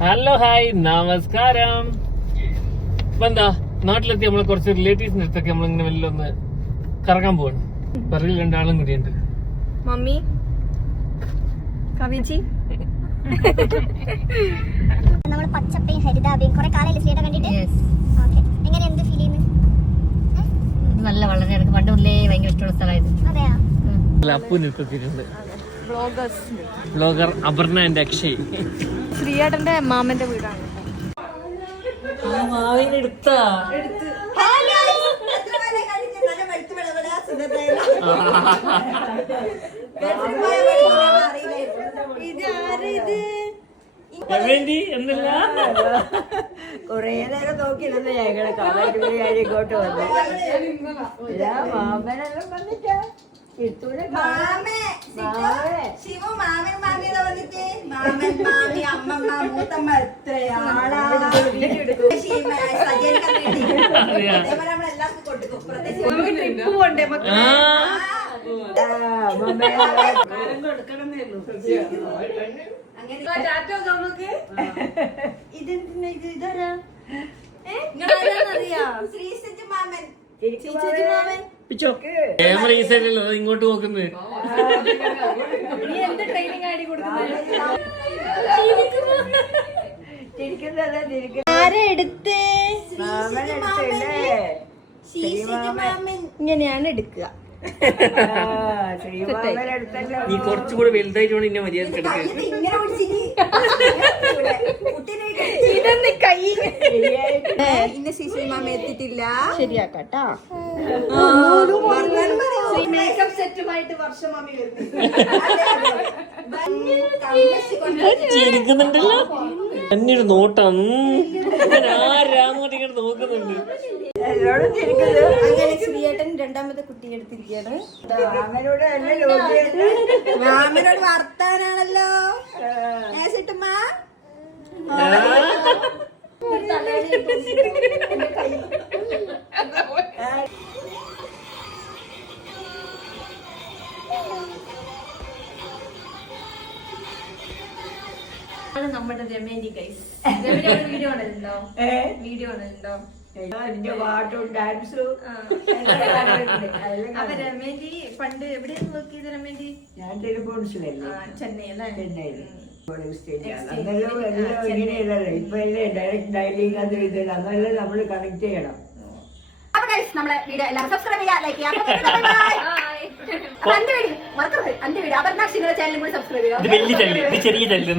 Hello hi നമസ്കാരം. എന്താ നാട്ടിലെത്തി നമ്മളെ കുറച്ച് റിലേറ്റീവ്സിന്റെ അടുത്തൊക്കെ നമ്മളിങ്ങനെ വലിയ ഒന്ന് കറങ്ങാൻ പോവാണ്. പറയിൽ രണ്ടാളും കൂടിയുണ്ട്. മമ്മി കവിജി നമ്മൾ പച്ചപ്പയും ഹരിതാപയും കുറെ കാലം ശ്രീയുടെ കണ്ടിട്ട് എങ്ങനെ എന്ത് ഫീൽ ചെയ്യുന്നു? നല്ല വളരെ എനിക്ക് പണ്ട് മുതലേ ഭയങ്കര ഇഷ്ടമുള്ള സ്ഥലമായത്. അതെയാ? അപ്പു നിർത്തിയിട്ടുണ്ട്. Blogger Aparna and Akshay. ശ്രീയേട്ടന്റെ മാമന്റെ വീടാണ്. കൊറേ നേരം നോക്കിയിരുന്ന ഞങ്ങള് കാലായിട്ട് ഇങ്ങോട്ട് വന്നു. മാമനെല്ലാം വന്നിട്ടാ ക്യാമറ ഈ സൈഡിലല്ലോ, ഇങ്ങോട്ട് നോക്കുന്നത്. ഇങ്ങനെയാണ് എടുക്കുക. നീ കുറച്ചുകൂടെ വലുതായിട്ട് വേണം ഇന്നെ മര്യാദ എടുക്കുക. ഇതൊന്ന് കൈ ഇന്ന ശിശു മാമ എത്തിയിട്ടില്ല, ശരിയാക്കട്ടാ. മേക്കപ്പ് സെറ്റുമായിട്ട് വർഷമാമി ചിരിക്കുന്നുണ്ടല്ലോ. എന്നൊരു നോട്ടം ആരാങ്ങോട്ട് ഇങ്ങനെ നോക്കുന്നുണ്ട്. അങ്ങനെ ശ്രീയേട്ടൻ രണ്ടാമത്തെ കുട്ടി എടുത്തിരിക്കുകയാണ്. മാമനോട് വർത്താനാണല്ലോ. നമ്മുടെ രമേന്റി ഗൈസ്, വീഡിയോ ആണല്ലോ, വീഡിയോ ആണല്ലോ. പാട്ടും ഡാൻസും. അപ്പൊ രമേന്റി പണ്ട് എവിടെയാണ് വർക്ക് ചെയ്ത? രമേന്റി ഞാൻ ടെലിഫോൺസിലല്ലേ, ചെന്നൈ അല്ലേ? ചെന്നൈയിൽ ഇങ്ങനെയല്ലല്ലോ ഇപ്പൊ ഡയറക്റ്റ് ഡയലിംഗ് അത് ഇത് അങ്ങനെ നമ്മൾ കണക്ട് ചെയ്യണം. നമ്മളെ വീഡിയോ എല്ലാവരും സബ്സ്ക്രൈബ് ചെയ്യാം, ലൈക്ക് ചെയ്യാം. എന്റെ വീട് അപർണ ചാനലും കൂടി സബ്സ്ക്രൈബ് ചെയ്യാം. വലിയ ചല്ല്, ചെറിയ ചല്ല്.